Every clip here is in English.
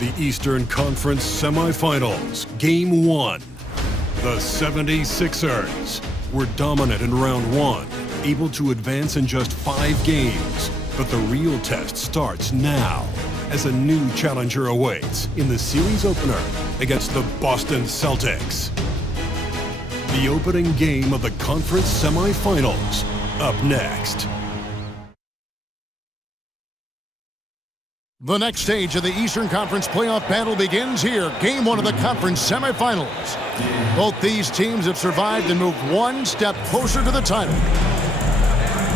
The Eastern Conference Semifinals, Game 1. The 76ers were dominant in round 1, able to advance in just 5 games. But the real test starts now, as a new challenger awaits in the series opener against the Boston Celtics. The opening game of the conference semifinals, up next. The next stage of the Eastern Conference playoff battle begins here. Game 1 of the conference semifinals. Both these teams have survived and moved one step closer to the title.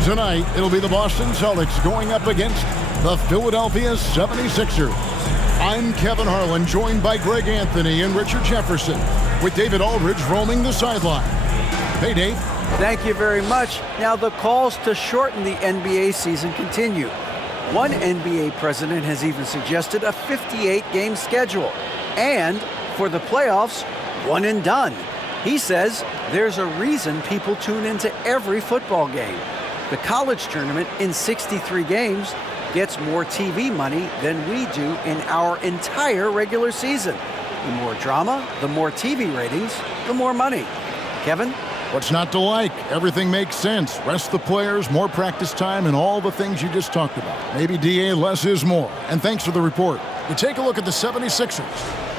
Tonight, it'll be the Boston Celtics going up against the Philadelphia 76ers. I'm Kevin Harlan, joined by Greg Anthony and Richard Jefferson, with David Aldridge roaming the sideline. Hey, Dave. Thank you very much. Now, the calls to shorten the NBA season continue. One NBA president has even suggested a 58-game schedule. And for the playoffs, one and done. He says there's a reason people tune into every football game. The college tournament in 63 games gets more TV money than we do in our entire regular season. The more drama, the more TV ratings, the more money. Kevin? What's not to like? Everything makes sense. Rest the players, more practice time, and all the things you just talked about. Maybe, DA, less is more. And thanks for the report. You take a look at the 76ers.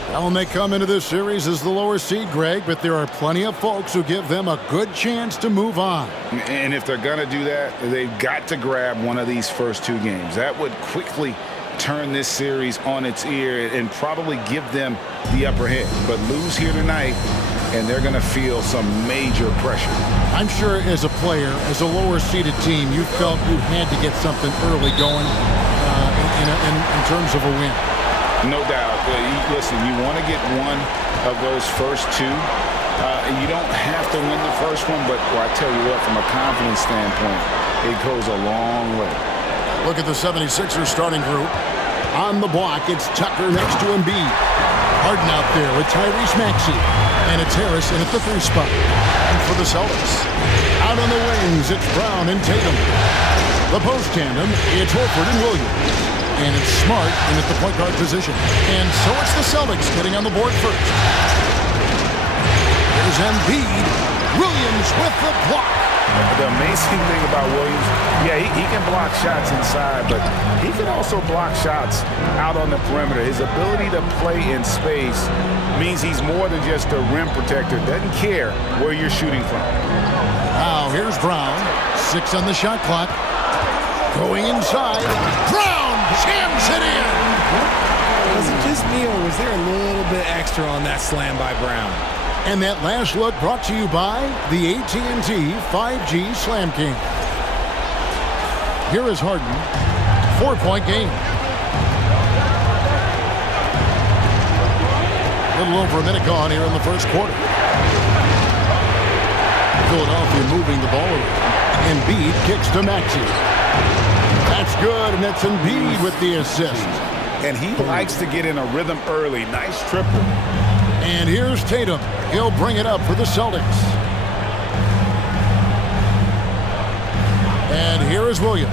Well, they come into this series as the lower seed, Greg, but there are plenty of folks who give them a good chance to move on. And if they're going to do that, they've got to grab one of these first 2 games. That would quickly turn this series on its ear and probably give them the upper hand. But lose here tonight, and they're going to feel some major pressure. I'm sure as a player, as a lower-seeded team, you felt you had to get something early going in terms of a win. No doubt. Listen, you want to get one of those first 2. You don't have to win the first one, but I tell you what, from a confidence standpoint, it goes a long way. Look at the 76ers starting group. On the block, it's Tucker next to Embiid. Harden out there with Tyrese Maxey. And it's Harris in at the 3 spot. And for the Celtics, out on the wings, it's Brown and Tatum. The post tandem, it's Horford and Williams. And it's Smart in at the point guard position. And so it's the Celtics getting on the board first. There's Embiid. Williams with the block. The amazing thing about Williams, he can block shots inside, but he can also block shots out on the perimeter. His ability to play in space means he's more than just a rim protector. Doesn't care where you're shooting from. Now here's Brown. 6 on the shot clock. Going inside. Brown jams it in. Was it just me, or was there a little bit extra on that slam by Brown? And that last look brought to you by the AT&T 5G Slam King. Here is Harden. 4-point game. A little over a minute gone here in the first quarter. Philadelphia moving the ball over. Embiid kicks to Maxey. That's good, and that's Embiid with the assist. And he likes to get in a rhythm early. Nice triple. And here's Tatum. He'll bring it up for the Celtics. And here is Williams.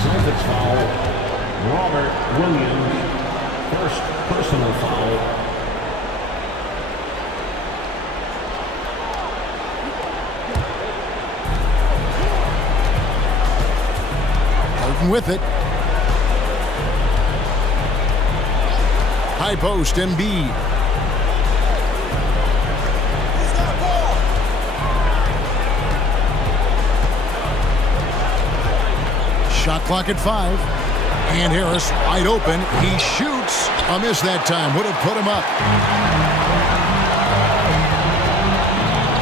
Celtics foul. Robert Williams. First personal foul. Harden with it. High post, Embiid. Shot clock at 5. And Harris wide open. He shoots. A miss that time. Would have put him up.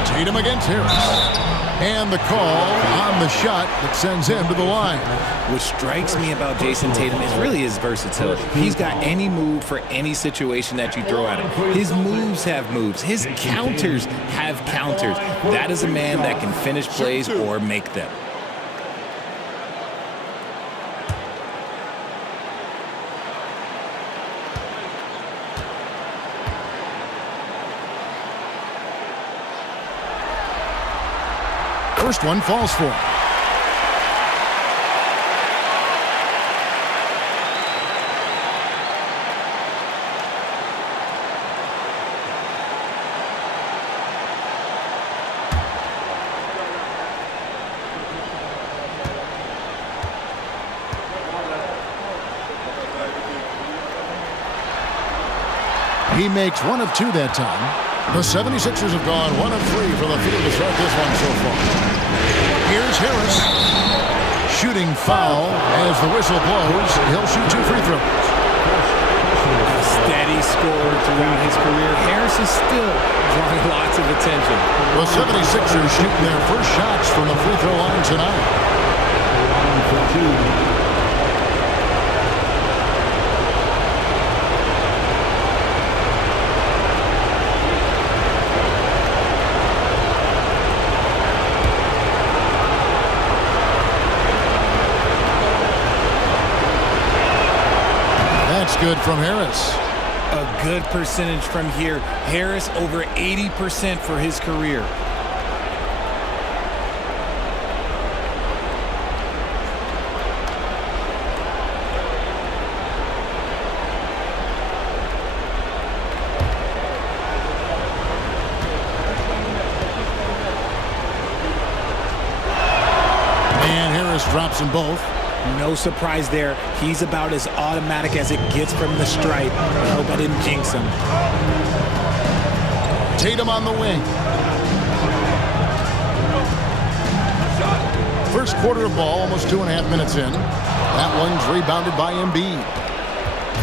Tatum against Harris. And the call on the shot that sends him to the line. What strikes me about Jason Tatum is really his versatility. He's got any move for any situation that you throw at him. His moves have moves. His counters have counters. That is a man that can finish plays or make them. First one falls for him. He makes 1 of 2 that time. The 76ers have gone 1 of 3 from the field to start this one so far. Here's Harris. Shooting foul as the whistle blows. He'll shoot 2 free throws. A steady scorer throughout his career. Harris is still drawing lots of attention. The 76ers shoot their first shots from the free throw line tonight. That's good from Harris. A good percentage from here. Harris over 80% for his career. And Harris drops them both. No surprise there. He's about as automatic as it gets from the stripe. I hope I didn't jinx him. Tatum on the wing. First quarter of ball, almost 2.5 minutes in. That one's rebounded by Embiid.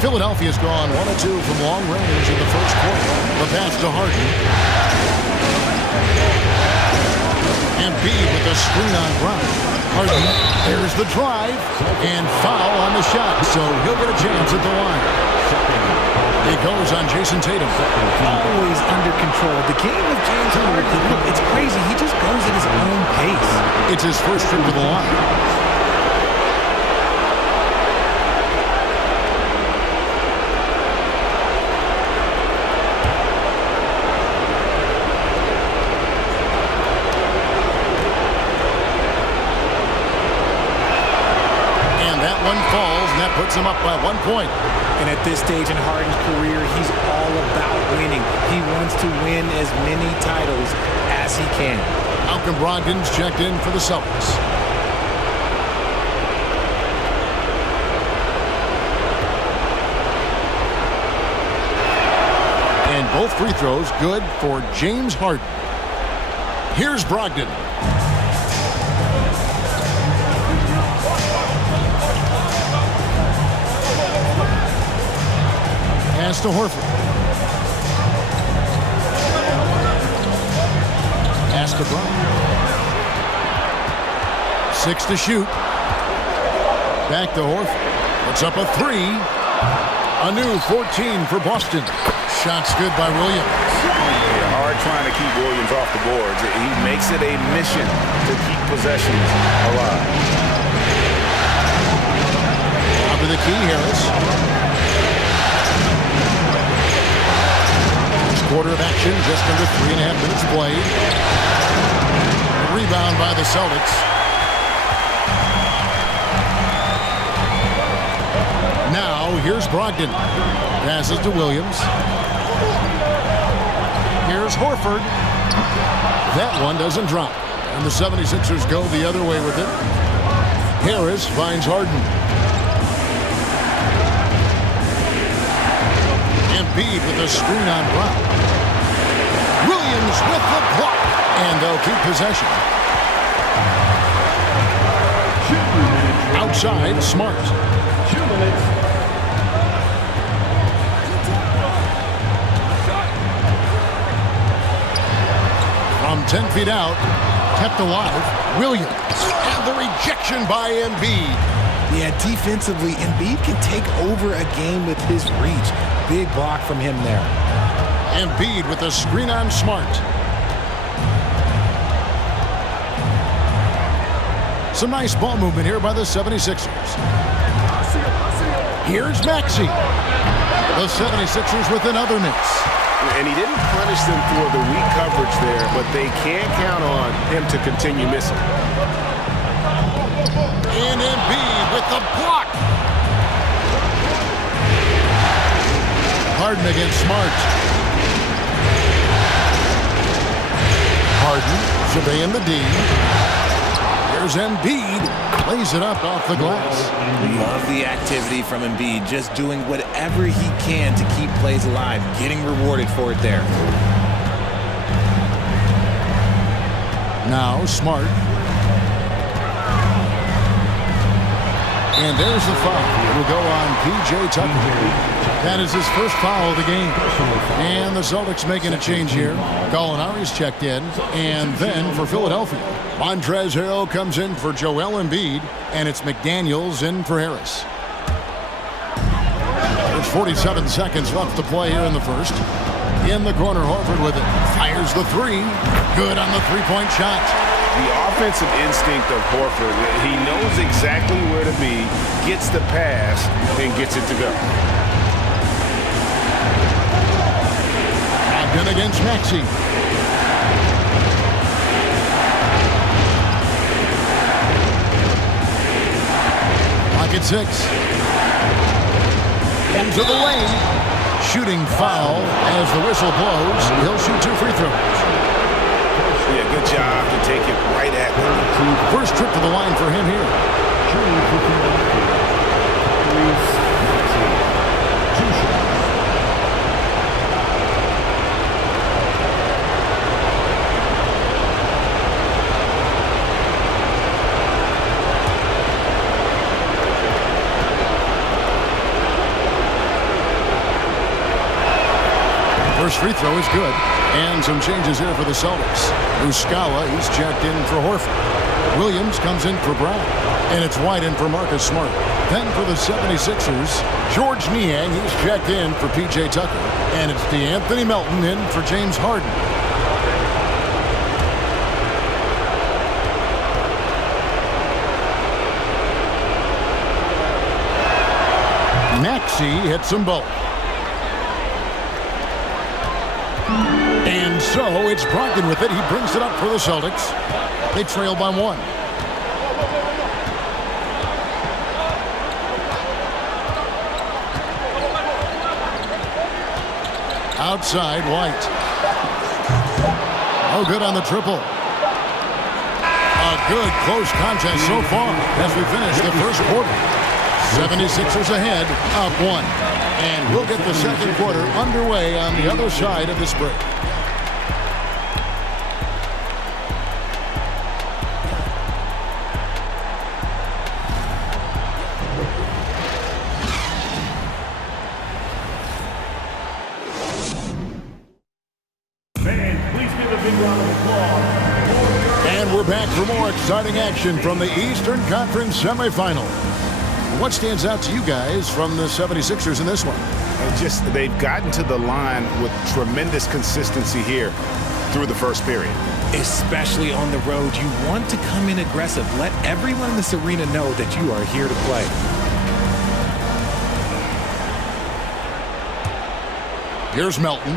Philadelphia's gone 1 of 2 from long range in the first quarter. The pass to Harden. Embiid with a screen on Brown. Harden, there's the drive, and foul on the shot, so he'll get a chance at the line. It goes on Jason Tatum. Always under control. The game of James Harden, look, it's crazy. He just goes at his own pace. It's his first trip to the line. Puts him up by 1 point. And at this stage in Harden's career, he's all about winning. He wants to win as many titles as he can. Malcolm Brogdon's checked in for the Celtics. And both free throws good for James Harden. Here's Brogdon. Pass to Horford. Pass to Brown. 6 to shoot. Back to Horford. Puts up a 3. A new 14 for Boston. Shots good by Williams. Yeah, hard trying to keep Williams off the boards. He makes it a mission to keep possessions alive. Up to the key, Harris. Quarter of action, just under 3.5 minutes played. Rebound by the Celtics. Now, here's Brogdon. Passes to Williams. Here's Horford. That one doesn't drop. And the 76ers go the other way with it. Harris finds Harden. Embiid with a screen on Brown. Williams with the block. And they'll keep possession. Outside, Smart. 2 minutes. From 10 feet out, kept alive, Williams. And the rejection by Embiid. Yeah, defensively, Embiid can take over a game with his reach. Big block from him there. Embiid with a screen on Smart. Some nice ball movement here by the 76ers. Here's Maxey. The 76ers with another miss. And he didn't punish them for the weak coverage there, but they can't count on him to continue missing. And Embiid with the block. Harden against Smart. Harden surveying the D. Here's Embiid. Plays it up off the glass. Love the activity from Embiid. Just doing whatever he can to keep plays alive. Getting rewarded for it there. Now Smart. And there's the foul. It'll go on P.J. Tucker. That is his first foul of the game. And the Celtics making a change here. Gallinari's checked in. And then for Philadelphia, Montrezl Harrell comes in for Joel Embiid. And it's McDaniels in for Harris. There's 47 seconds left to play here in the first. In the corner, Horford with it. Fires the three. Good on the three-point shot. The offensive instinct of Horford, he knows exactly where to be, gets the pass, and gets it to go. Brogdon against Maxey. Pocket 6. Into the lane. Shooting foul as the whistle blows. He'll shoot 2 free throws. Yeah, good job to take it right at them. First trip to the line for him here. First free throw is good. And some changes here for the Celtics. Muscala, he's checked in for Horford. Williams comes in for Brown. And it's White in for Marcus Smart. Then for the 76ers, George Niang, he's checked in for P.J. Tucker. And it's DeAnthony Melton in for James Harden. Maxey hits them both. And so it's Brogdon with it. He brings it up for the Celtics. They trail by 1. Outside, White. Oh, good on the triple. A good close contest so far as we finish the first quarter. 76ers ahead, up 1. And we'll get the second quarter underway on the other side of this break. And we're back for more exciting action from the Eastern Conference semifinal. What stands out to you guys from the 76ers in this one? They've gotten to the line with tremendous consistency here through the first period. Especially on the road, you want to come in aggressive. Let everyone in this arena know that you are here to play. Here's Melton.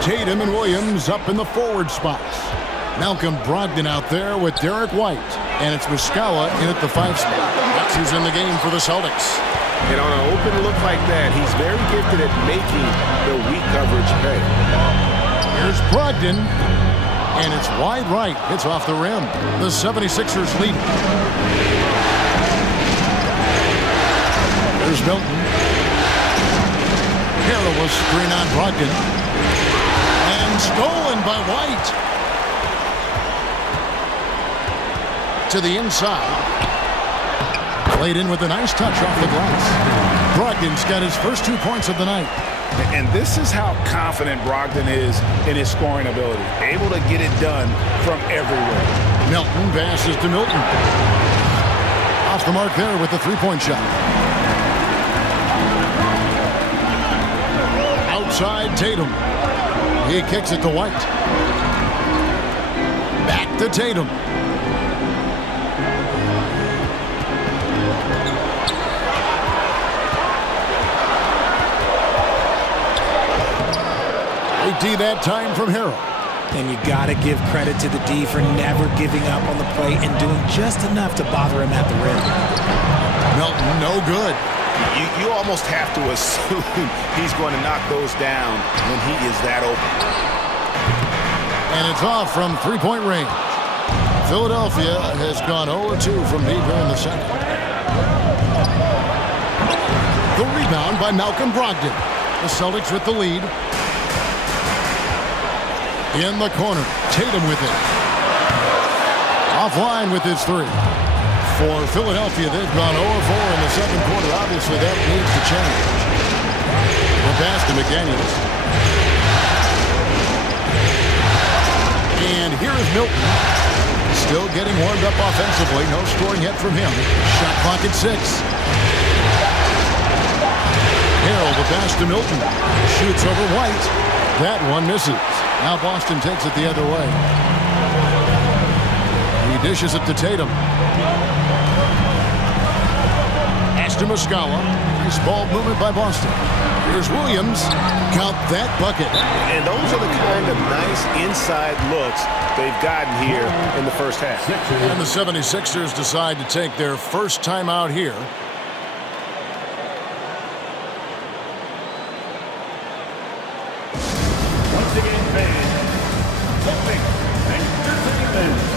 Tatum and Williams up in the forward spots. Malcolm Brogdon out there with Derek White. And it's Muscala in at the 5 spot. He's in the game for the Celtics. And on an open look like that, he's very gifted at making the weak coverage pay. Here's Brogdon. And it's wide right. It's off the rim. The 76ers lead. There's Milton. Perilous screen on Brogdon. And stolen by White. To the inside. Played in with a nice touch off the glass. Brogdon's got his first 2 points of the night. And this is how confident Brogdon is in his scoring ability. Able to get it done from everywhere. Melton passes to Milton. Off the mark there with the three-point shot. Outside Tatum. He kicks it to White. Back to Tatum. D that time from Harrell. And you got to give credit to the D for never giving up on the play and doing just enough to bother him at the rim. Melton, no good. You almost have to assume he's going to knock those down when he is that open. And it's off from three-point range. Philadelphia has gone 0-2 from deep here in the second. The rebound by Malcolm Brogdon. The Celtics with the lead. In the corner, Tatum with it. Offline with his three. For Philadelphia, they've gone 0-4 in the second quarter. Obviously, that needs to change. The pass to McDaniels. And here is Milton. Still getting warmed up offensively. No scoring yet from him. Shot clock at 6. Harrell, the pass to Milton. Shoots over White. That one misses. Now Boston takes it the other way. He dishes it to Tatum. To Muscala. Nice ball movement by Boston. Here's Williams. Count that bucket. And those are the kind of nice inside looks they've gotten here in the first half. And the 76ers decide to take their first time out here. Once again, fans, Celtics Entertainment.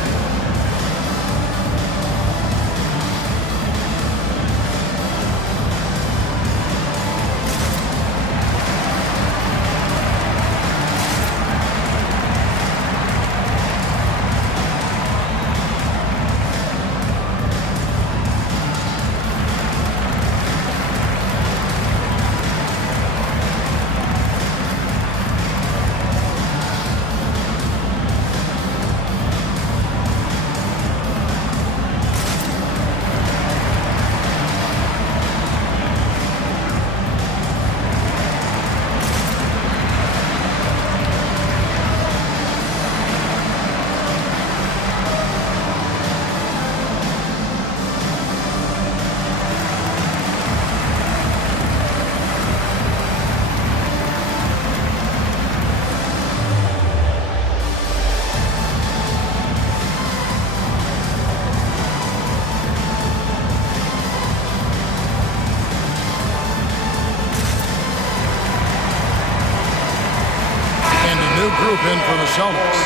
Group in for the Celtics.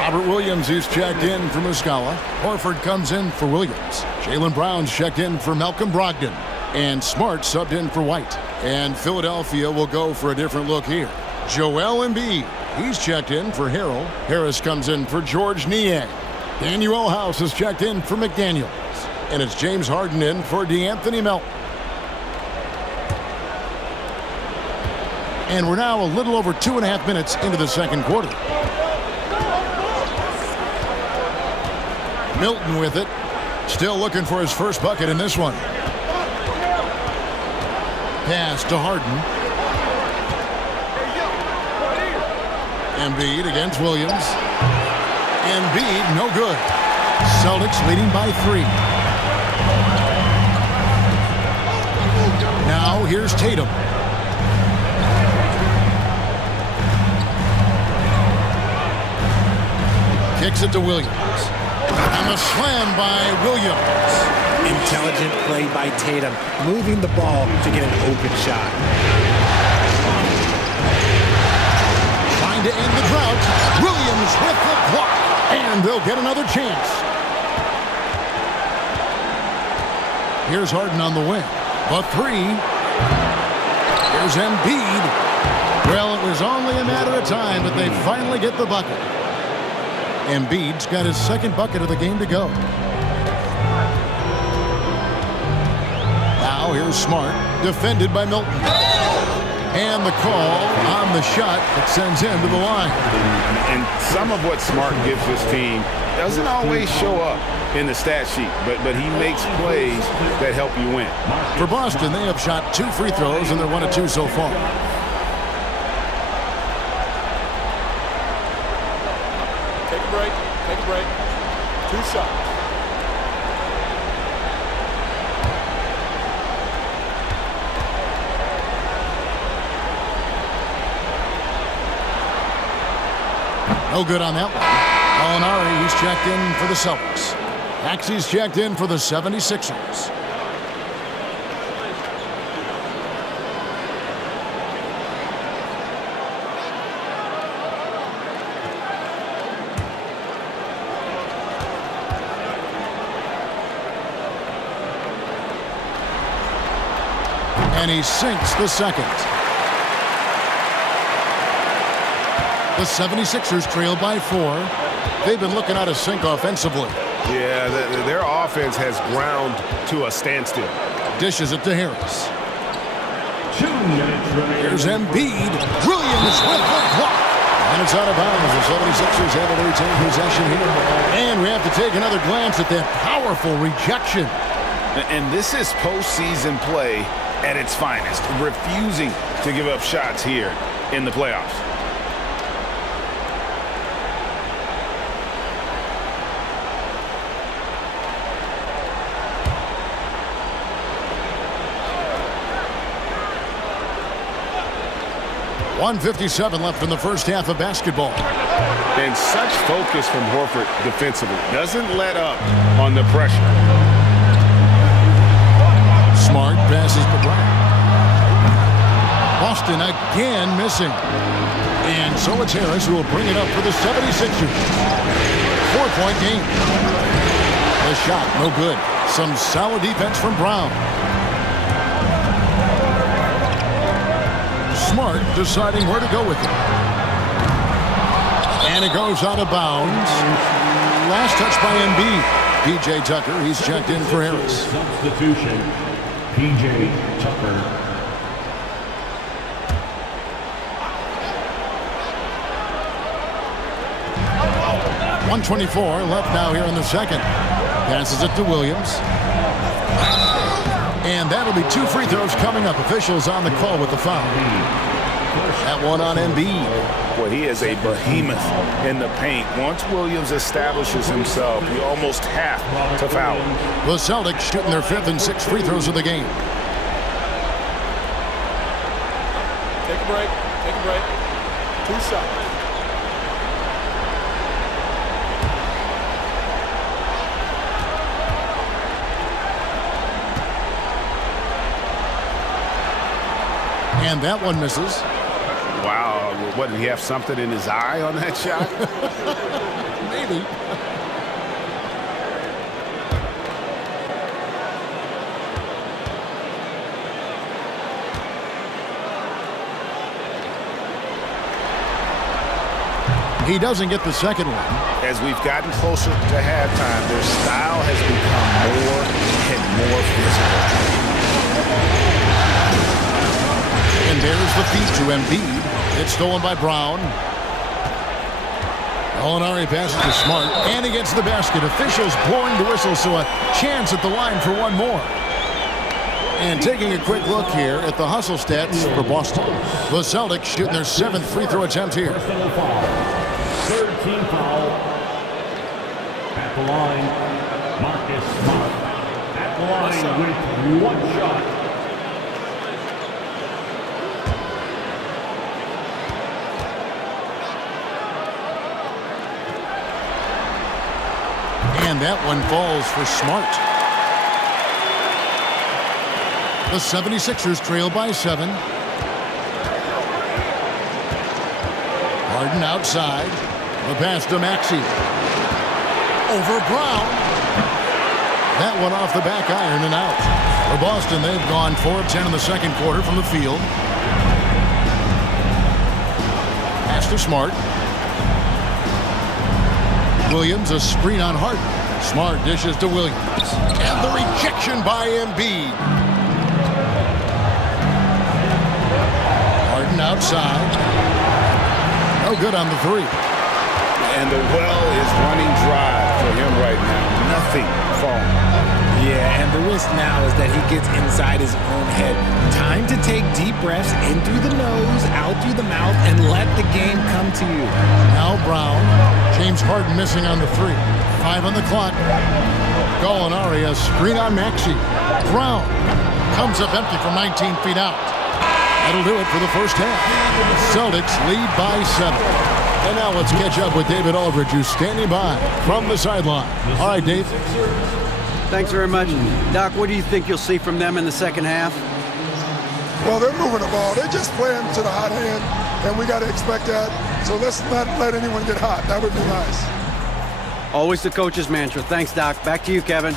Robert Williams is checked in for Muscala. Horford comes in for Williams. Jaylen Brown's checked in for Malcolm Brogdon. And Smart subbed in for White. And Philadelphia will go for a different look here. Joel Embiid. He's checked in for Harrell. Harris comes in for George Niang. Daniel House is checked in for McDaniels. And it's James Harden in for DeAnthony Melton. And we're now a little over 2.5 minutes into the second quarter. Milton with it. Still looking for his first bucket in this one. Pass to Harden. Embiid against Williams. Embiid, no good. Celtics leading by 3. Now here's Tatum. Kicks it to Williams. And the slam by Williams. Intelligent play by Tatum, moving the ball to get an open shot. Trying to end the drought. Williams with the block. And they'll get another chance. Here's Harden on the wing. The 3. Here's Embiid. Well, it was only a matter of time, but they finally get the bucket. Embiid's got his second bucket of the game to go. Now here's Smart, defended by Milton. And the call on the shot that sends him to the line. And some of what Smart gives this team doesn't always show up in the stat sheet, but he makes plays that help you win. For Boston, they have shot 2 free throws, and they're 1 of 2 so far. Take a break. Take a break. 2 shots. No good on that one. Molinari, he's checked in for the Celtics. Maxey's checked in for the 76ers. And he sinks the second. The 76ers trail by 4. They've been looking out of sync offensively. Yeah, their offense has ground to a standstill. Dishes it to Harris. 2 minutes remaining. Here's Embiid. Williams with the block. And it's out of bounds. The 76ers have a retained possession here. And we have to take another glance at that powerful rejection. And this is postseason play at its finest, refusing to give up shots here in the playoffs. .157 left in the first half of basketball. And such focus from Horford defensively. Doesn't let up on the pressure. Smart passes to Brown. Boston again missing. And so it's Harris who will bring it up for the 76ers. 4-point game. The shot, no good. Some solid defense from Brown. Smart deciding where to go with it. And it goes out of bounds. Last touch by Embiid. P.J. Tucker, he's checked in for Harris. Substitution, P.J. Tucker. .124 left now here in the second. Passes it to Williams. And that'll be 2 free throws coming up. Officials on the call with the foul. That one on Embiid. Well, he is a behemoth in the paint. Once Williams establishes himself, you almost have to foul him. The Celtics shooting their 5th and 6th free throws of the game. Take a break. Take a break. 2 shots. And that one misses. Wow, what, did he have something in his eye on that shot? Maybe. He doesn't get the second one. As we've gotten closer to halftime, their style has become more and more physical. And there's the feed to Embiid. It's stolen by Brown. Gallinari passes to Smart, and he gets the basket. Officials blowing the whistle, so a chance at the line for one more. And taking a quick look here at the hustle stats for Boston. The Celtics shooting their 7th free throw attempt here. Personal foul. 3rd team foul. At the line, Marcus Smart. At the line with 1 shot. And that one falls for Smart. The 76ers trail by 7. Harden outside. The pass to Maxey. Over Brown. That one off the back iron and out. For Boston, they've gone 4 of 10 in the second quarter from the field. Pass to Smart. Williams, a screen on Harden. Smart dishes to Williams. And the rejection by Embiid. Harden outside. No good on the 3. And the well is running dry for him right now. Nothing falling. Yeah, and the risk now is that he gets inside his own head. Time to take deep breaths in through the nose, out through the mouth, and let the game come to you. Now Brown. James Harden missing on the 3. 5 on the clock. Gallinari, a screen on Maxey. Brown comes up empty from 19 feet out. That'll do it for the first half. Celtics lead by 7. And now let's catch up with David Aldridge, who's standing by from the sideline. All right, Dave. Thanks very much. Doc, what do you think you'll see from them in the second half? Well, they're moving the ball. They're just playing to the hot hand, and we got to expect that. So let's not let anyone get hot. That would be nice. Always the coach's mantra. Thanks, Doc. Back to you, Kevin.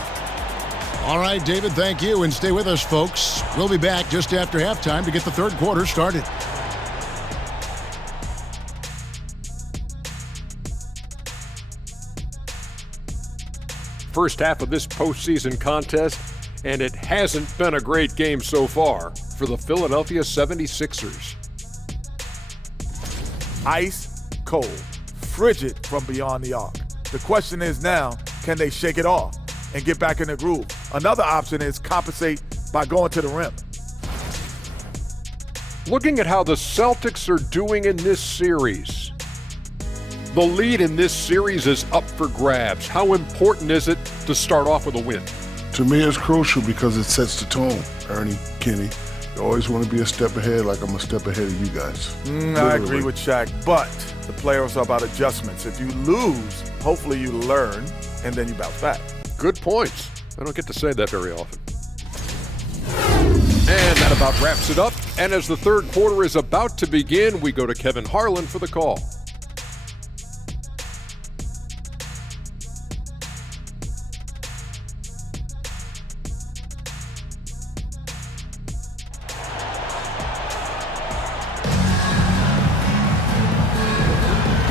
All right, David, thank you. And stay with us, folks. We'll be back just after halftime to get the third quarter started. First half of this postseason contest, and it hasn't been a great game so far for the Philadelphia 76ers. Ice cold, frigid from beyond the arc. The question is now, can they shake it off and get back in the groove? Another option is compensate by going to the rim. Looking at how the Celtics are doing in this series, the lead in this series is up for grabs. How important is it to start off with a win? To me, it's crucial because it sets the tone, Ernie, Kenny. You always want to be a step ahead, like I'm a step ahead of you guys. I agree with Shaq, but the playoffs are about adjustments. If you lose, hopefully you learn, and then you bounce back. Good points. I don't get to say that very often. And that about wraps it up. And as the third quarter is about to begin, we go to Kevin Harlan for the call.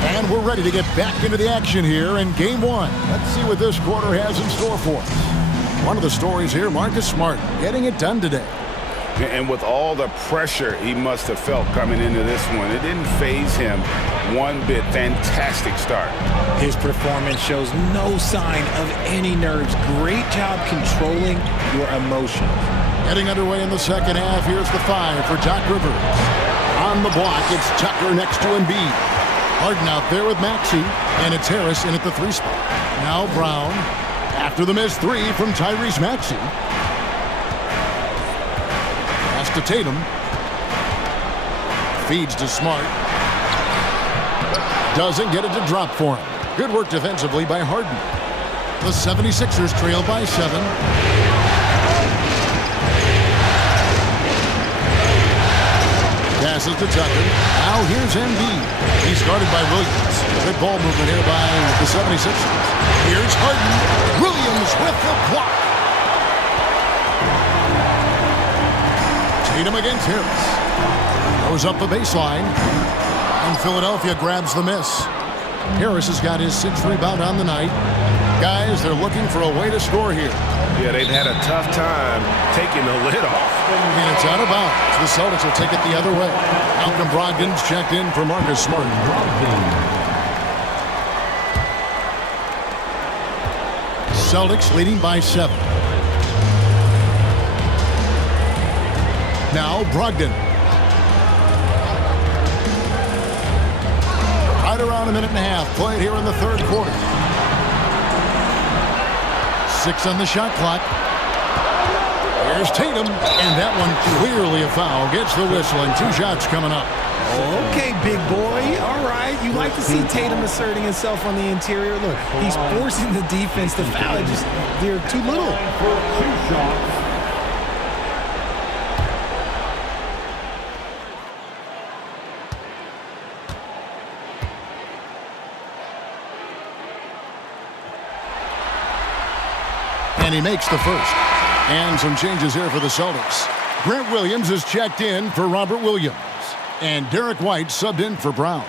And we're ready to get back into the action here in Game 1. Let's see what this quarter has in store for us. One of the stories here, Marcus Smart getting it done today. And with all the pressure he must have felt coming into this one, it didn't faze him one bit. Fantastic start. His performance shows no sign of any nerves. Great job controlling your emotions. Getting underway in the second half, here's the 5 for Doc Rivers. On the block, it's Tucker next to Embiid. Harden out there with Maxey, and it's Harris in at the 3 spot. Now Brown, after the missed 3 from Tyrese Maxey. Pass to Tatum. Feeds to Smart. Doesn't get it to drop for him. Good work defensively by Harden. The 76ers trail by 7. Passes to Tucker. Now here's Embiid. He's guarded by Williams. Good ball movement here by the 76ers. Here's Harden. Williams with the block. Tatum against Harris. Goes up the baseline. And Philadelphia grabs the miss. Harris has got his 6th rebound on the night. Guys, they're looking for a way to score here. Yeah, they've had a tough time taking the lid off. And it's out of bounds. The Celtics will take it the other way. Malcolm Brogdon's checked in for Marcus Smart. Celtics leading by 7. Now Brogdon. Right around a minute and a half played here in the third quarter. 6 on the shot clock. Here's Tatum, and that one clearly a foul. Gets the whistle, and 2 shots coming up. Okay, big boy. All right. You like to see Tatum asserting himself on the interior. Look, he's forcing the defense to foul. They're too little. And he makes the first. And some changes here for the Celtics. Grant Williams is checked in for Robert Williams. And Derek White subbed in for Brown.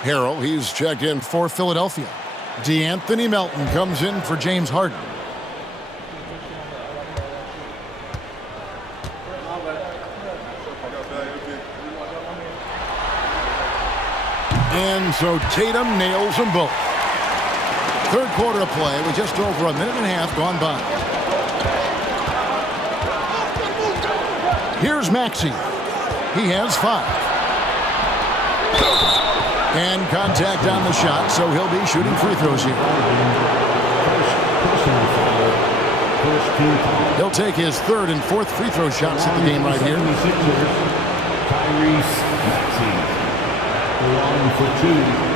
Harrell, he's checked in for Philadelphia. DeAnthony Melton comes in for James Harden. And so Tatum nails them both. Third quarter of play with just over a minute and a half gone by. Here's Maxey. He has 5. And contact on the shot, so he'll be shooting free throws here. He'll take his 3rd and 4th free throw shots at the game right here. Tyrese Maxey, 1 for 2.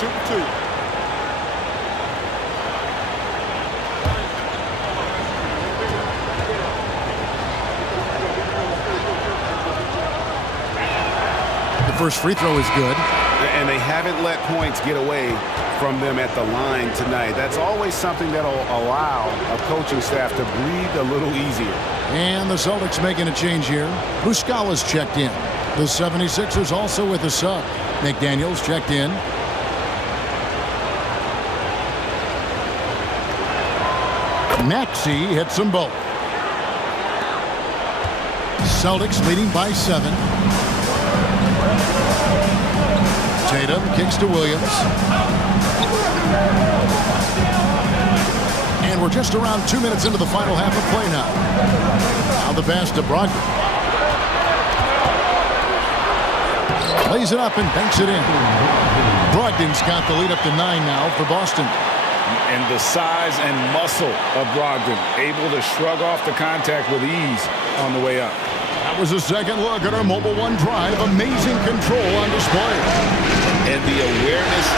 Shoot 2. The first free throw is good. and they haven't let points get away from them at the line tonight. That's always something that will allow a coaching staff to breathe a little easier. And the Celtics making a change here. Muscala's checked in. The 76ers also with a sub. McDaniels checked in. Maxey hits them both. Celtics leading by 7. Tatum kicks to Williams. And we're just around 2 minutes into the final half of play now. Now the pass to Brogdon. Lays it up and banks it in. Brogdon's got the lead up to 9 now for Boston. And the size and muscle of Brogdon, able to shrug off the contact with ease on the way up. That was a second look at our Mobile One drive. Amazing control on display. And the awareness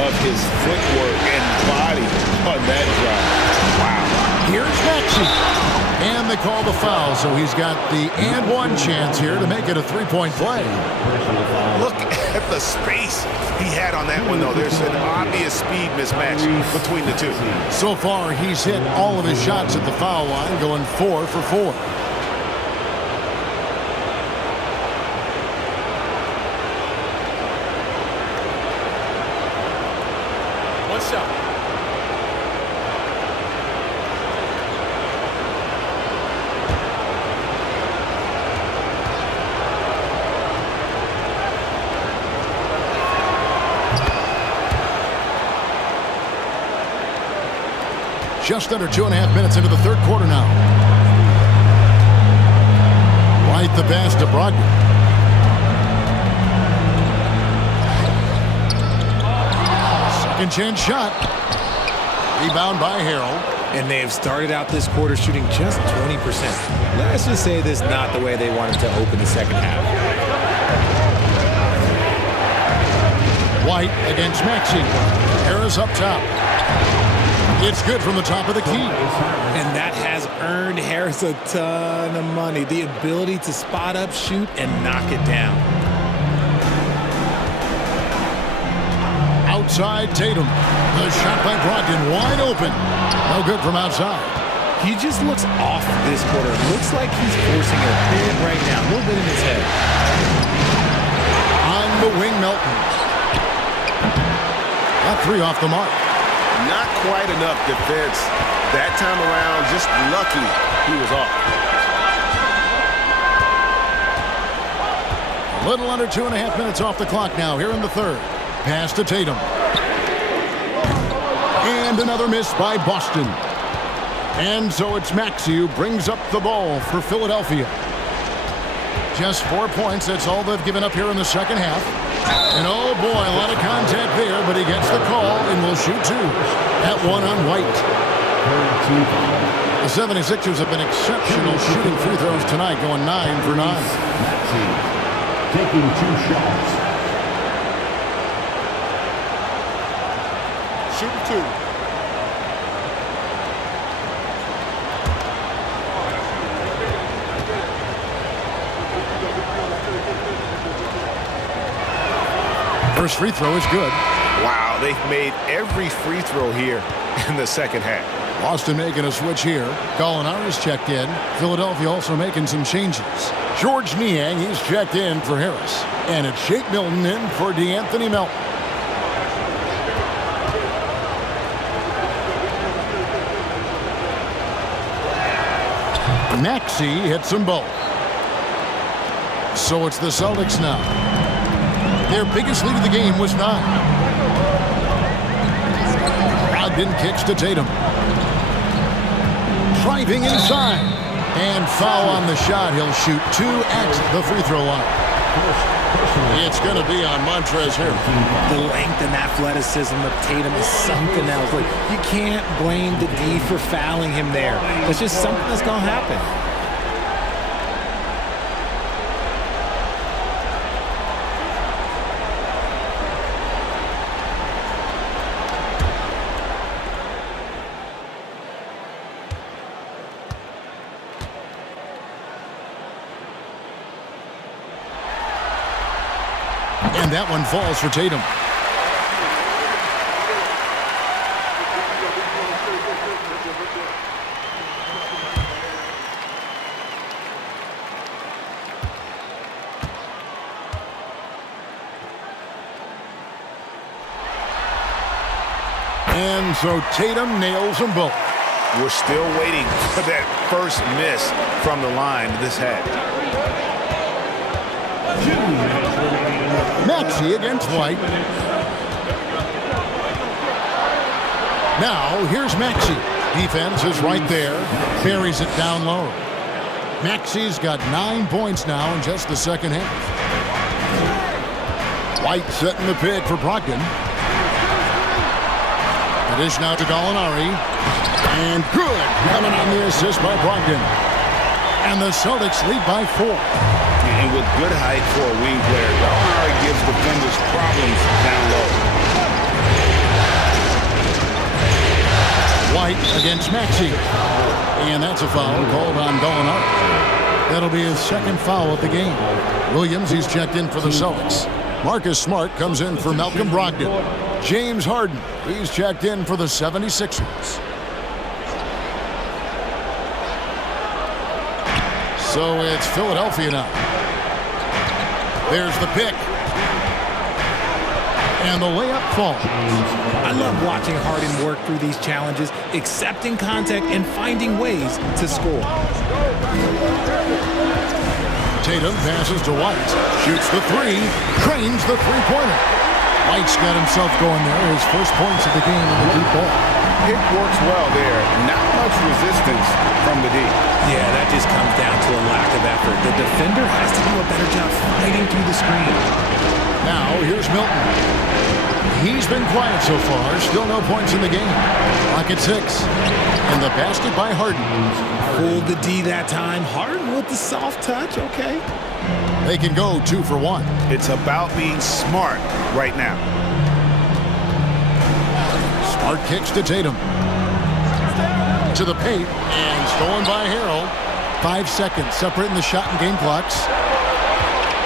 of his footwork and body on that drive. Wow. Here's Maxey. And they call the foul, so he's got the and one chance here to make it a three-point play. Look at the space he had on that one, though. There's an obvious speed mismatch between the two. So far, he's hit all of his shots at the foul line, going 4 for 4. One shot. Just under 2.5 minutes into the third quarter now. Right the pass to Brogdon. Second chance shot. Rebound by Harrell. And they have started out this quarter shooting just 20%. Let's just say this is not the way they wanted to open the second half. White against Maxey. Harris up top. It's good from the top of the key. And that has earned Harris a ton of money. The ability to spot up, shoot, and knock it down. Outside Tatum. The shot by Brogdon wide open. No good from outside. He just looks off this quarter. It looks like he's forcing a bit right now. A little bit in his head. On the wing, Melton. That 3 off the mark. Not quite enough defense that time around. Just lucky he was off. A little under 2.5 minutes off the clock now here in the third. Pass to Tatum. And another miss by Boston. And so it's Maxey who brings up the ball for Philadelphia. Just 4 points. That's all they've given up here in the second half. And oh boy, a lot of contact there, but he gets the call and will shoot 2. That one on White. The 76ers have been exceptional shooting free throws tonight, going 9 for 9. Maxey taking 2 shots. Shooting 2. First free throw is good. Wow, they've made every free throw here in the second half. Boston making a switch here. Gallinari's checked in. Philadelphia also making some changes. George Niang, he's checked in for Harris. And it's Shake Milton in for DeAnthony Melton. Maxey hits them both. So it's the Celtics now. Their biggest lead of the game was 9. Brogdon kicks to Tatum. Driving inside. And foul on the shot. He'll shoot 2 at the free throw line. It's going to be on Montrezl here. The length and athleticism of Tatum is something else. Like, you can't blame the D for fouling him there. That's just something that's going to happen. And And that one falls for Tatum. And so Tatum nails them both. We're still waiting for that first miss from the line this had. Maxey against White. Now, here's Maxey. Defense is right there. Buries it down low. Maxey's got 9 points now in just the second half. White setting the pick for Brogdon. The dish now to Gallinari. And good. Coming on the assist by Brogdon. And the Celtics lead by 4. And with good height for a wing player, Gallinari gives defenders problems down low. White against Maxey. And that's a foul called on Gallinari. That'll be his second foul of the game. Williams, he's checked in for the Celtics. Marcus Smart comes in for Malcolm Brogdon. James Harden, he's checked in for the 76ers. So it's Philadelphia now. There's the pick. And the layup falls. I love watching Harden work through these challenges, accepting contact and finding ways to score. Tatum passes to White. Shoots the three. Trains the three-pointer. White's got himself going there. His first points of the game in the deep ball. It works well there. Not much resistance from the D. Yeah, that just comes down to a lack of effort. The defender has to do a better job fighting through the screen. Now, here's Milton. He's been quiet so far. Still no points in the game. Clock at 6. And the basket by Harden. Pulled the D that time. Harden with the soft touch. Okay. They can go 2 for 1. It's about being smart right now. Smart kicks to Tatum. To the paint. And stolen by Harrell. 5 seconds separating the shot and game clocks.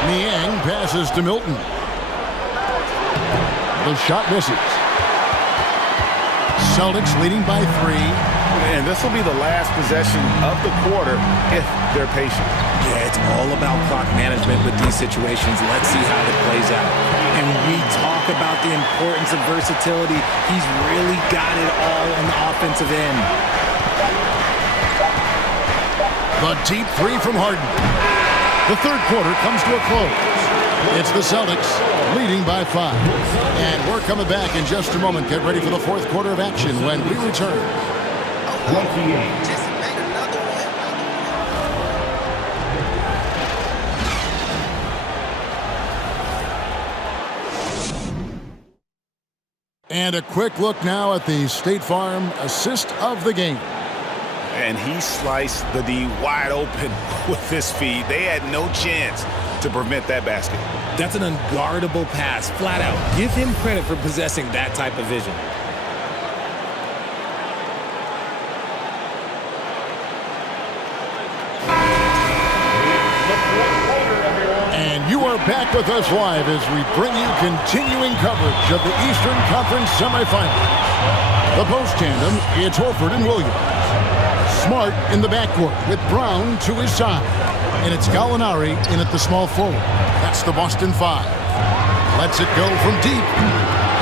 Niang passes to Milton. The shot misses. Celtics leading by 3. And this will be the last possession of the quarter if they're patient. Yeah, it's all about clock management with these situations. Let's see how it plays out. And we talk about the importance of versatility. He's really got it all on the offensive end. The deep 3 from Harden. The third quarter comes to a close. It's the Celtics leading by 5. And we're coming back in just a moment. Get ready for the fourth quarter of action when we return. 28. And a quick look now at the State Farm assist of the game. And he sliced the D wide open with his feed. They had no chance to prevent that basket. That's an unguardable pass, flat out. Give him credit for possessing that type of vision. And you are back with us live as we bring you continuing coverage of the Eastern Conference semifinals. The post tandem, it's Horford and Williams. Smart in the backcourt with Brown to his side. And it's Gallinari in at the small forward. That's the Boston 5. Lets it go from deep.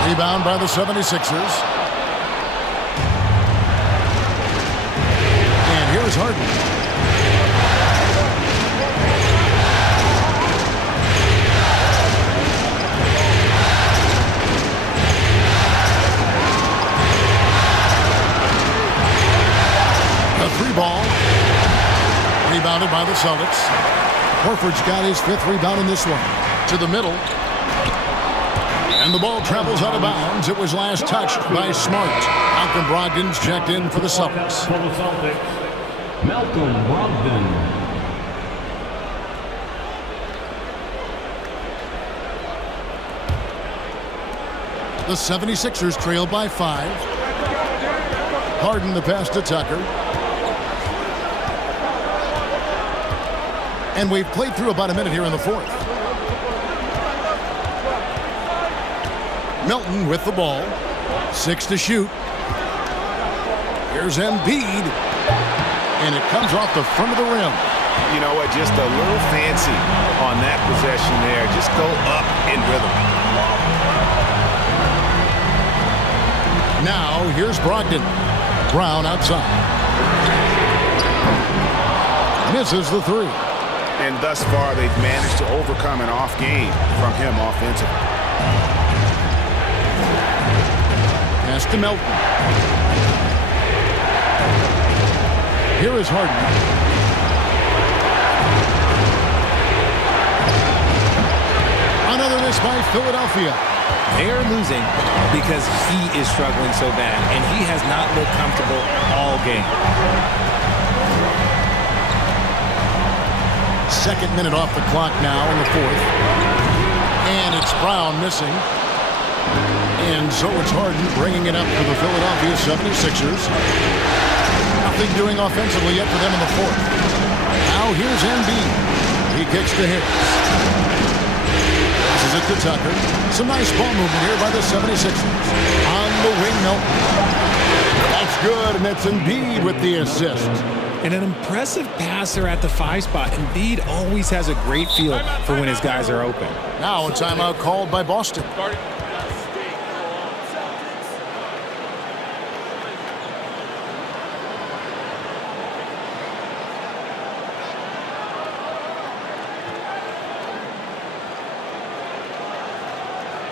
Rebound by the 76ers. And here's Harden. Ball. Rebounded by the Celtics. Horford's got his 5th rebound in this one. To the middle. And the ball travels out of bounds. It was last touched by Smart. Malcolm Brogdon's checked in for the Celtics. For the Celtics, Malcolm Brogdon. The 76ers trail by 5. Harden the pass to Tucker. And we've played through about a minute here in the fourth. Milton with the ball. 6 to shoot. Here's Embiid. And it comes off the front of the rim. You know what? Just a little fancy on that possession there. Just go up in rhythm. Now, here's Brogdon. Brown outside. Misses the 3. And thus far, they've managed to overcome an off game from him offensively. Pass to Milton. Here is Harden. Another miss by Philadelphia. They are losing because he is struggling so bad, and he has not looked comfortable all game. Second minute off the clock now in the 4th. And it's Brown missing. And so it's Harden bringing it up for the Philadelphia 76ers. Nothing doing offensively yet for them in the 4th. Now here's Embiid. He kicks to Harris. Passes it to Tucker. Some nice ball movement here by the 76ers. On the wing, Milton. That's good, and that's Embiid with the assist. And an impressive passer at the 5 spot. Embiid always has a great feel for when his guys are open. Now a timeout called by Boston.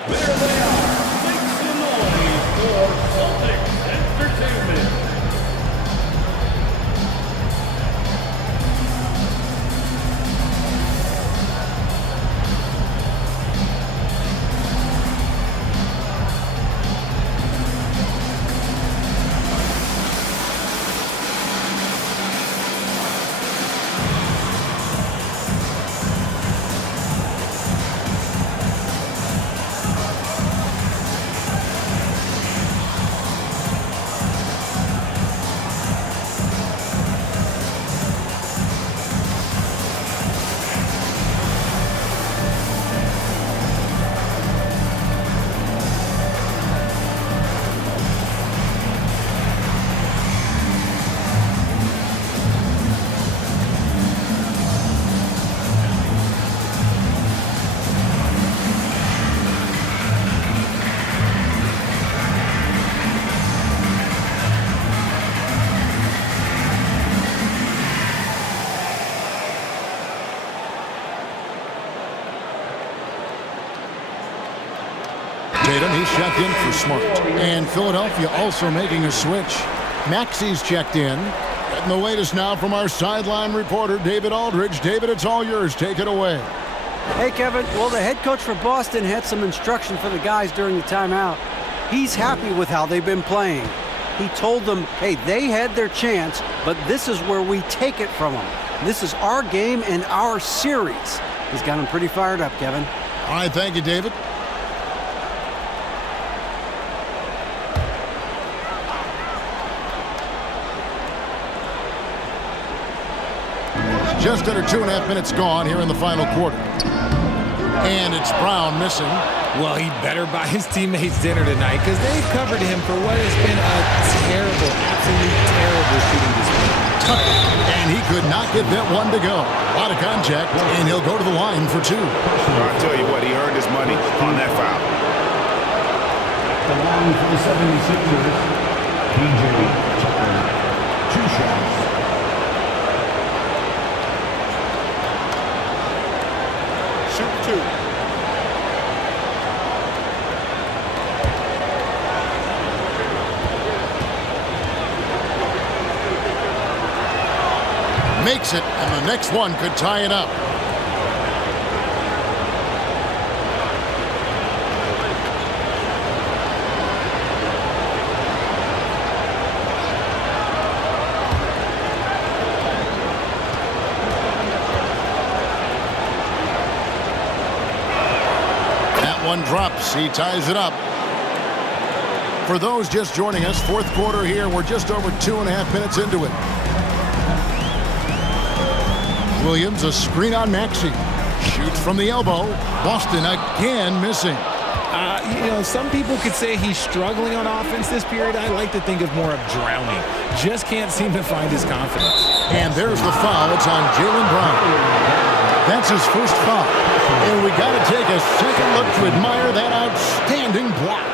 There they are. Make some noise for Celtics Entertainment. Tatum, he's checked in for Smart. And Philadelphia also making a switch. Maxi's checked in. Getting the latest now from our sideline reporter, David Aldridge. David, it's all yours. Take it away. Hey, Kevin. Well, the head coach for Boston had some instruction for the guys during the timeout. He's happy with how they've been playing. He told them, hey, they had their chance, but this is where we take it from them. This is our game and our series. He's got them pretty fired up, Kevin. All right, thank you, David. Just under 2.5 minutes gone here in the final quarter. And it's Brown missing. Well, he better buy his teammates dinner tonight because they've covered him for what has been a terrible, absolutely terrible shooting display. And he could not get that one to go. A lot of contact, and he'll go to the line for 2. I'll tell you what, he earned his money on that foul. The line for the 76ers, PJ Tucker. 2 shots. Shoot 2. Makes it, and the next one could tie it up. That one drops. He ties it up. For those just joining us, 4th quarter here. We're just over 2.5 minutes into it. Williams, a screen on Maxey. Shoots from the elbow. Boston again missing. Some people could say he's struggling on offense this period. I like to think of more of drowning. Just can't seem to find his confidence. And there's the foul. It's on Jaylen Brown. That's his first foul. And we got to take a second look to admire that outstanding block.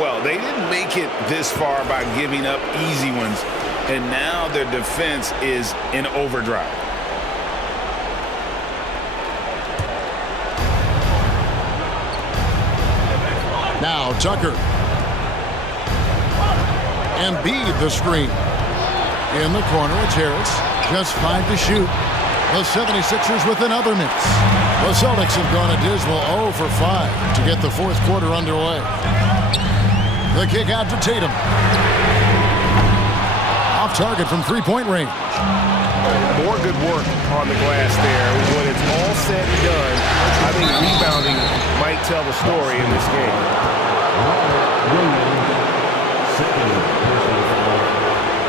Well, they didn't make it this far by giving up easy ones, and now their defense is in overdrive. Now Tucker. Embiid the screen. In the corner, it's Harris. Just 5 to shoot. The 76ers with another miss. The Celtics have gone a dismal 0 for 5 to get the fourth quarter underway. The kick out to Tatum. Off target from three-point range. More good work on the glass there. When it's all said and done, I think rebounding might tell the story in this game. Second personal foul,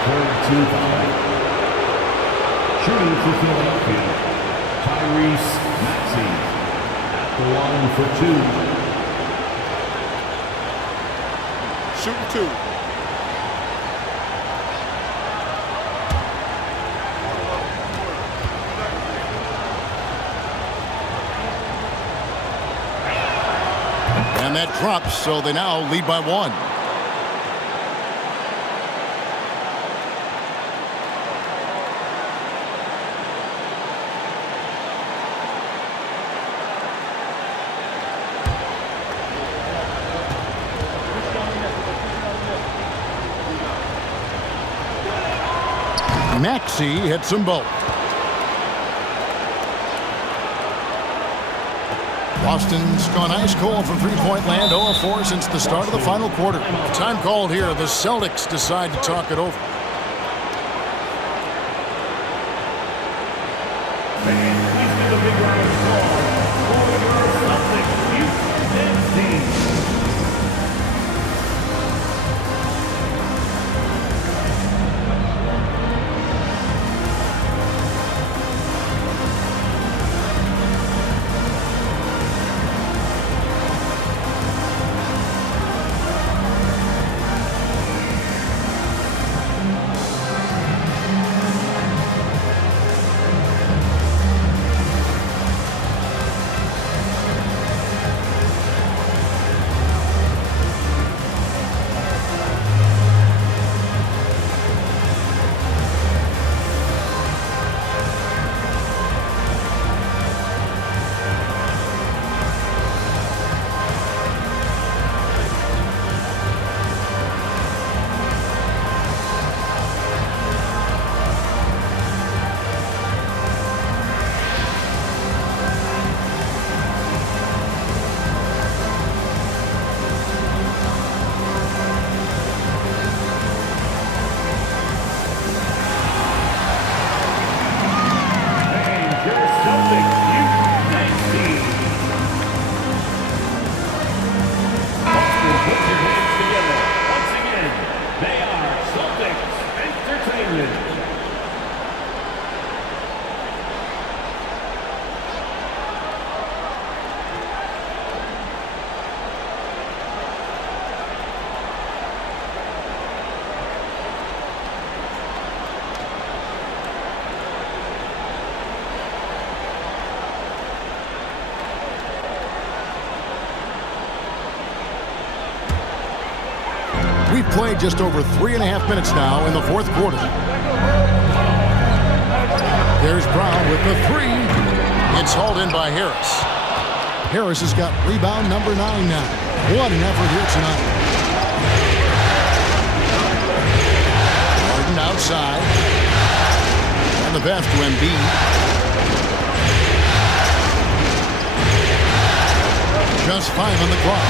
third team foul. Shooting for Philadelphia, Tyrese Maxey at the line for 2. Shooting 2. And that drops, so they now lead by 1. Maxey hits them both. Boston's gone ice cold from three-point land, 0-4 since the start of the final quarter. Time called here. The Celtics decide to talk it over. We've played just over 3.5 minutes now in the fourth quarter. There's Brown with the 3. It's hauled in by Harris. Harris has got rebound number 9 now. What an effort here tonight. Harden outside. And the pass to Embiid. Just 5 on the clock.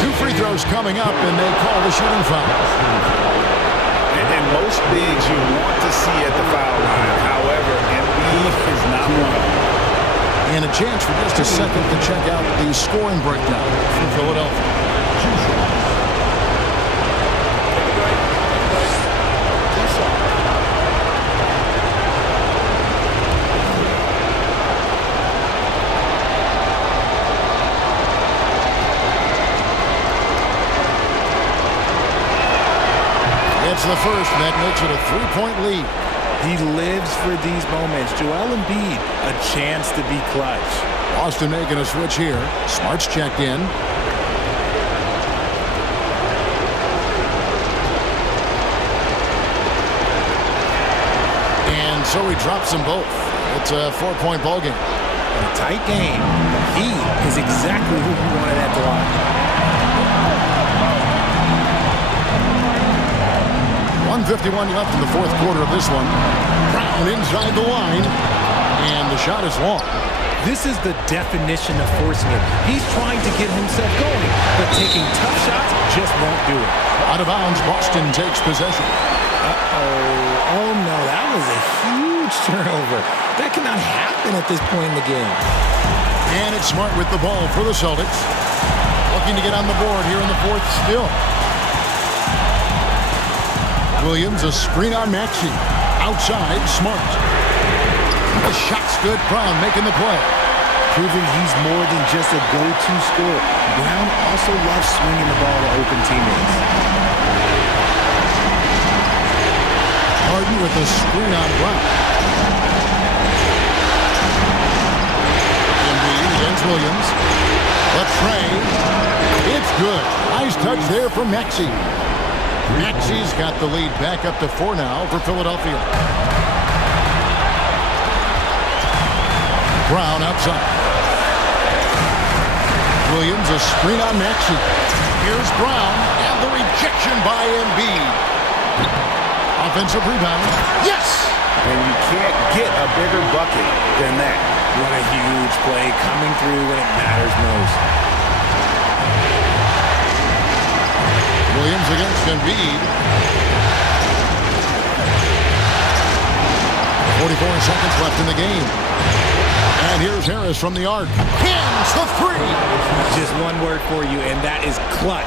2 free throws coming up, and they call the shooting foul. And most bigs you want to see at the foul line. However, Embiid is not one. And a chance for just a second to check out the scoring breakdown for Philadelphia. the first, and that makes it a 3-point lead. He lives for these moments. Joel Embiid, a chance to be clutch. Boston making a switch here. Smart's checked in. And so he drops them both. It's a 4-point ball game. In a tight game, he is exactly who we wanted at the line. 1:51 left in the fourth quarter of this one. Brown inside the line, and the shot is long. This is the definition of forcing it. He's trying to get himself going, but taking tough shots just won't do it. Out of bounds, Boston takes possession. Oh no, that was a huge turnover. That cannot happen at this point in the game. And it's Smart with the ball for the Celtics. Looking to get on the board here in the fourth still. Williams, a screen on Maxey. Outside, Smart. The shot's good. Brown making the play. Proving he's more than just a go-to scorer. Brown also loves swinging the ball to open teammates. Harden with a screen on Brown. Embiid against Williams. The tray. It's good. Nice touch there from Maxey. Maxey's got the lead back up to 4 now for Philadelphia. Brown outside. Williams, a screen on Maxey. Here's Brown, and the rejection by Embiid. Offensive rebound. Yes! And you can't get a bigger bucket than that. What a huge play coming through when it matters most. Williams against Embiid. 44 seconds left in the game. And here's Harris from the arc. Hits the three! Just one word for you, and that is clutch.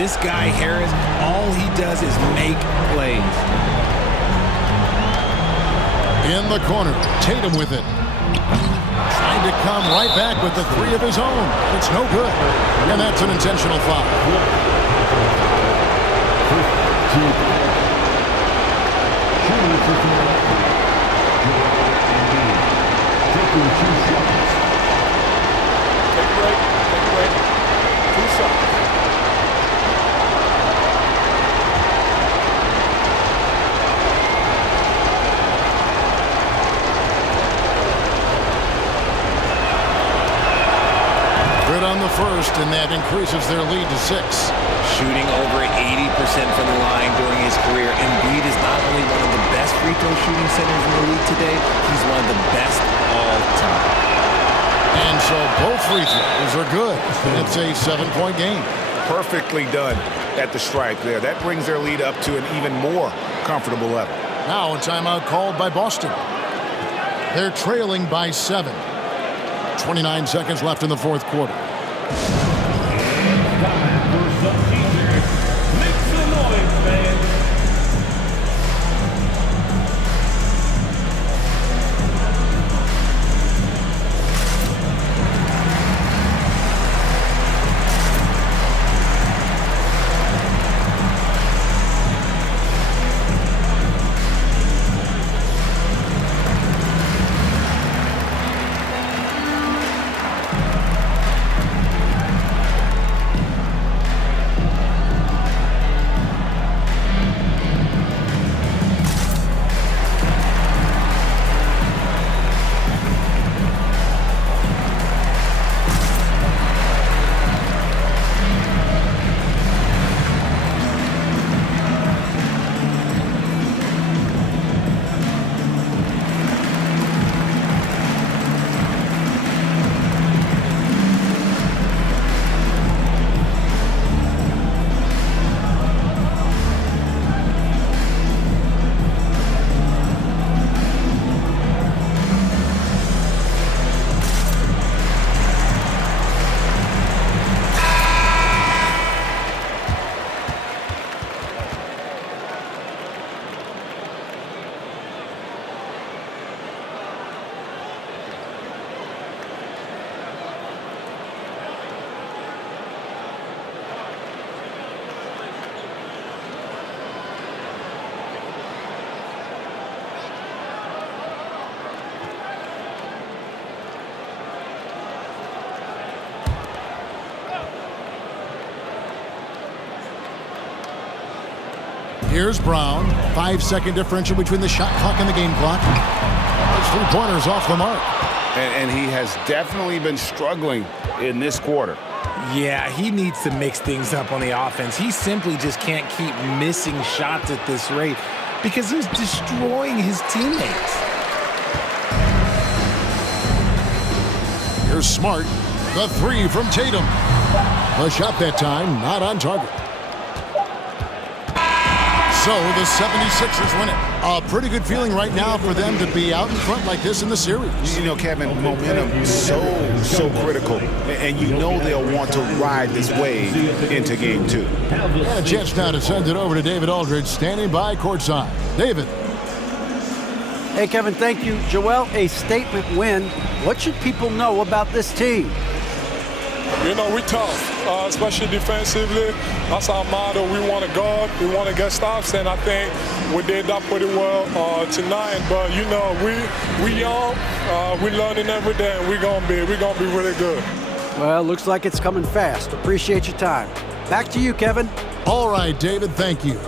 This guy, Harris, all he does is make plays. In the corner, Tatum with it. Trying to come right back with the three of his own. It's no good. And that's an intentional foul. Taking 2 shots. Take a break. 2 shots. Good on the first, and that increases their lead to 6. Shooting over 80% from the line during his career, Embiid is not only one of the best free throw shooting centers in the league today, he's one of the best all time. And so both free throws are good. It's a 7-point game. Perfectly done at the stripe there. That brings their lead up to an even more comfortable level. Now a timeout called by Boston. They're trailing by 7. 29 seconds left in the fourth quarter. Time for some teachers. Make some noise, fans. Here's Brown. 5-second differential between the shot clock and the game clock. Those three-pointers off the mark. And he has definitely been struggling in this quarter. Yeah, he needs to mix things up on the offense. He simply just can't keep missing shots at this rate because he's destroying his teammates. Here's Smart. The three from Tatum. The shot that time, not on target. So the 76ers win it. A pretty good feeling right now for them to be out in front like this in the series. You know, Kevin, momentum is so critical. And you know they'll want to ride this wave into game 2. And a chance now to send it over to David Aldridge, standing by courtside. David. Hey, Kevin, thank you. Joel, a statement win. What should people know about this team? You know, we tough, especially defensively. That's our motto. We want to guard, we want to get stops, and I think we did that pretty well tonight. But you know, we young, we learning every day, and we're gonna be really good. Well, looks like it's coming fast. Appreciate your time. Back to you, Kevin. All right, David, thank you.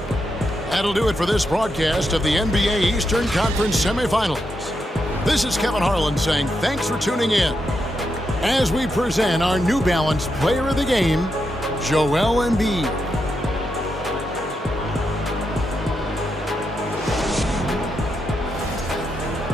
That'll do it for this broadcast of the NBA Eastern Conference Semifinals. This is Kevin Harlan saying thanks for tuning in as we present our New Balance Player of the Game, Joel Embiid.